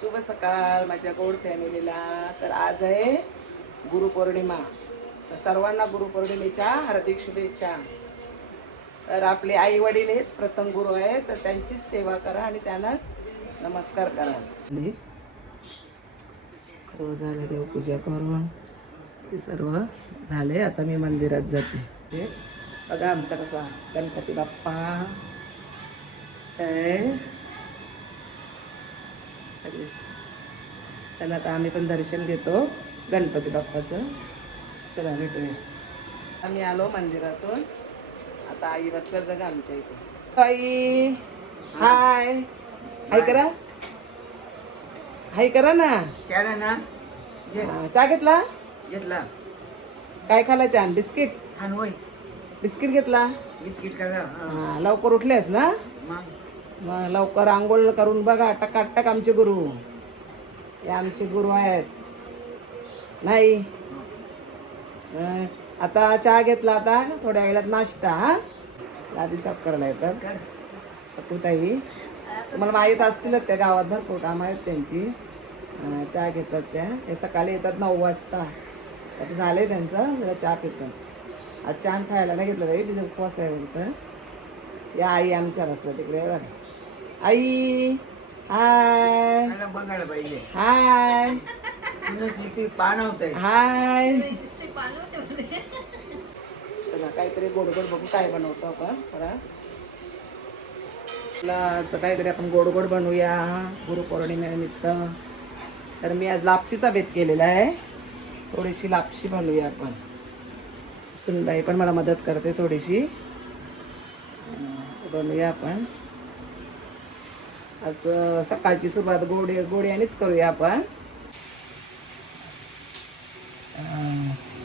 शुभ सकाळ माझ्या गोड फॅमिलीला. तर आज आहे गुरुपौर्णिमा. तर सर्वांना गुरुपौर्णिमेच्या हार्दिक शुभेच्छा. तर आपले आई वडील हेच प्रथम गुरु आहेत, तर त्यांचीच सेवा करा आणि त्यांना नमस्कार करा. सर्व झाले, देवपूजा करून ते सर्व झाले. आता मी मंदिरात जाते. बघा आमचा कसा गणपती बाप्पा सगळे. चला आता आम्ही पण दर्शन घेतो गणपती बाप्पाचं. चला भेटूया. आम्ही आलो मंदिरातून. आता आई बसल्या बघा आमच्या इथे. आई हाय हाय करा, हाय करा ना. केला ना. चहा घेतला? घेतला. काय खाला चहा? बिस्किट? होय, बिस्किट घेतला. बिस्किट करा. हा, लवकर उठलेस ना. मग लवकर आंघोळ करून बघा. टकाटक आमचे गुरु, हे आमचे गुरु आहेत. नाही आता चहा घेतला. आता थोड्या वेळात नाश्ता. हा, आधी साफ करायला येतात सकुताई. तुम्हाला माहीत असतीलच, त्या गावात भरपूर कामं आहेत त्यांची. चहा घेतात त्या. हे सकाळी येतात 9 वाजता. आता झालंय त्यांचं, जरा चहा पितात. आज चहा खायला नाही घेतलं बाई, तिचं उपवास आहे बोलतं. या आई आमच्या रस्त्या तिकडे बघा. आई हाय. बघायला पाहिजे. हाय ती पाणवत आहे. हाय. चला काहीतरी गोड गोड बघू काय बनवतो आपण. काहीतरी आपण गोड गोड बनवूया गुरुपौर्णिमेनिमित्त. तर मी आज लापशीचा बेत केलेला आहे. थोडीशी लापशी बनवूया आपण. सुनबाई पण मला मदत करते थोडीशी. बनवूया आपण. आज सकाळची सुरुवात गोड्यानेच करूया आपण.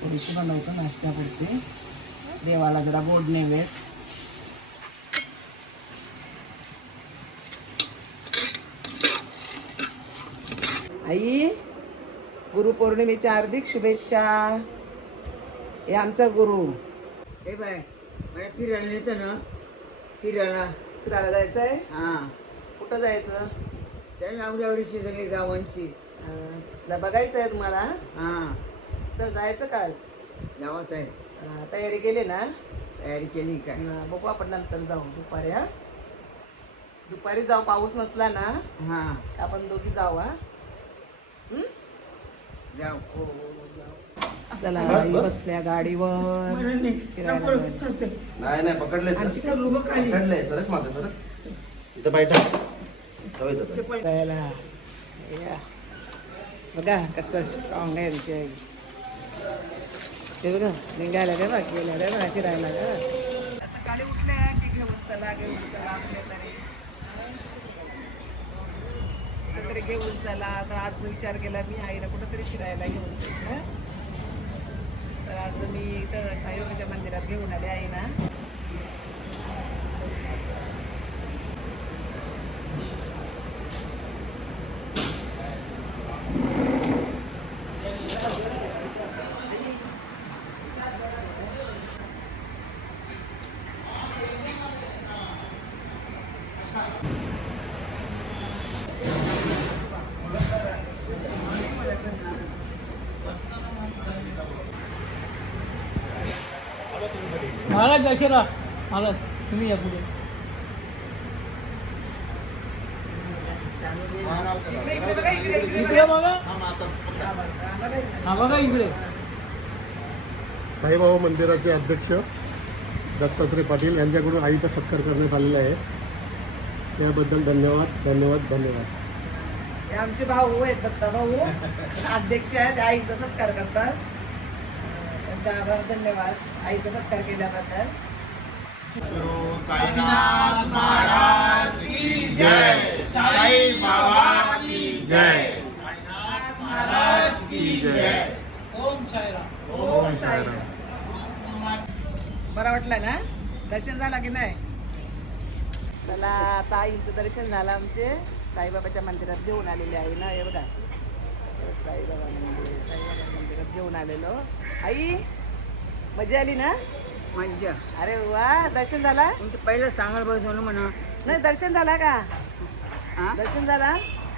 थोडीशी बनवतो नाश्त्यापुरती. देवाला जरा गोड नैवेद्य. आई गुरुपौर्णिमेच्या हार्दिक शुभेच्छा. हे आमचा गुरु. हे बाय, मला फिरायला येतं ना. फिरायला जायचं आहे. हा, कुठं जायचं? त्या आवडीची सगळी गावांची. बघायचं आहे तुम्हाला. हा, सर जायचं का आज? गावाच आहे. तयारी केली ना? तयारी केली काय? बघू आपण नंतर जाऊ दुपारी. हा, दुपारी जाऊ. पाऊस नसला ना हा, आपण दोघी जाऊ. हा, जाऊ. चला बसल्या गाडीवर नाही नाही पकडले सरक मागे सरक. इथं बैठा. जायला या. बघा कसं स्ट्रॉंग आहे आमची आई. ते बघा निघायला रे बा, गेल्या रे बा फिरायला. सकाळी उठल्या की घेऊन चला कुठेतरी घेऊन चला. तर आज विचार केला मी आईला कुठेतरी फिरायला घेऊन जायचं. तर आज मी इथं साईबाबाच्या मंदिरात घेऊन आले आईना. महाराज अक्षरा महाराज तुम्ही या पुढे. इकडे बघा. हा बघा इकडे. साईबाबा मंदिराचे अध्यक्ष दत्तात्रय पाटील यांच्याकडून आईचा सत्कार करण्यात आलेला आहे. त्याबद्दल धन्यवाद धन्यवाद धन्यवाद. हे आमचे भाऊ आहेत, दत्ता भाऊ अध्यक्ष आहेत. आईचा सत्कार करतात. त्यांच्या आभार, धन्यवाद आईचा सत्कार केल्याबद्दल. साईनाथ महाराज की जय. साई बाबा की जय. साईनाथ महाराज की जय. ओम साईराम. ओम साईराम. बरं वाटलं ना? दर्शन झालं की नाही? चला आता आईचं दर्शन झालं आमचे. साईबाबाच्या मंदिरात घेऊन आलेले आहे ना. हे बघा साईबाबा मंदिरात घेऊन आलेलो. आई मजा आली ना? मज्जा. अरे वा, दर्शन झाला? तुमचं पहिलं सांगायला बसवलं म्हणा. नाही दर्शन झाला का? हा, दर्शन झाला?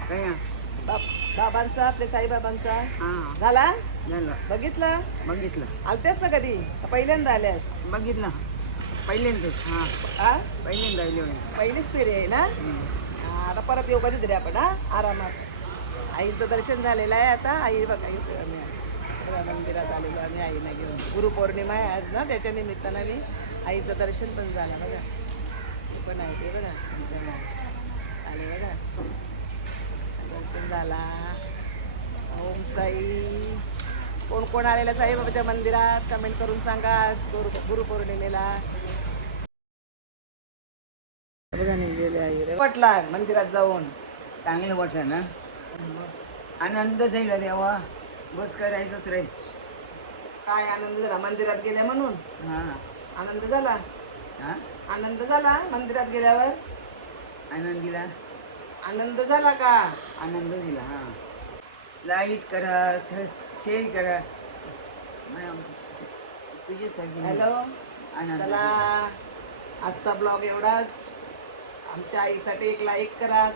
काय बाबांचा आपल्या साईबाबांचा हा झाला झालं बघितलं बघितलं आलतेस ना कधी का पहिल्यांदा आल्यास बघितलं पहिल्यांदाच हा हा पहिल्यांदा आले होते. पहिलीच फेरी आहे ना हा, आता परत येऊ कधीतरी आपण हा आरामात आईचं दर्शन झालेलं आहे आता आई बघा इथे आम्ही बघा मंदिरात आलेलो आम्ही आईला घेऊन गुरुपौर्णिमा आहे आज ना त्याच्या निमित्तानं मी आईचं दर्शन पण झालं बघा ते पण आहे ते बघा तुमच्या आले बघा दर्शन झाला ओम साई कोण कोण आलेलं साईबाबाच्या मंदिरात कमेंट करून सांगा आज गुरुपौर्णिमेला बघा निघलेले आहे वाटला मंदिरात जाऊन चांगलं वाटलं ना आनंद झाला देवा बस करायचंच रे काय आनंद झाला मंदिरात गेल्या म्हणून हा आनंद झाला हा आनंद झाला मंदिरात गेल्यावर आनंदीला आनंद झाला का आनंद दिला हा लाईट करा शेअर करा तुझ्यासाठी हॅलो आनंद चला आजचा ब्लॉग एवढाच आमच्या आईसाठी एक लाईक करा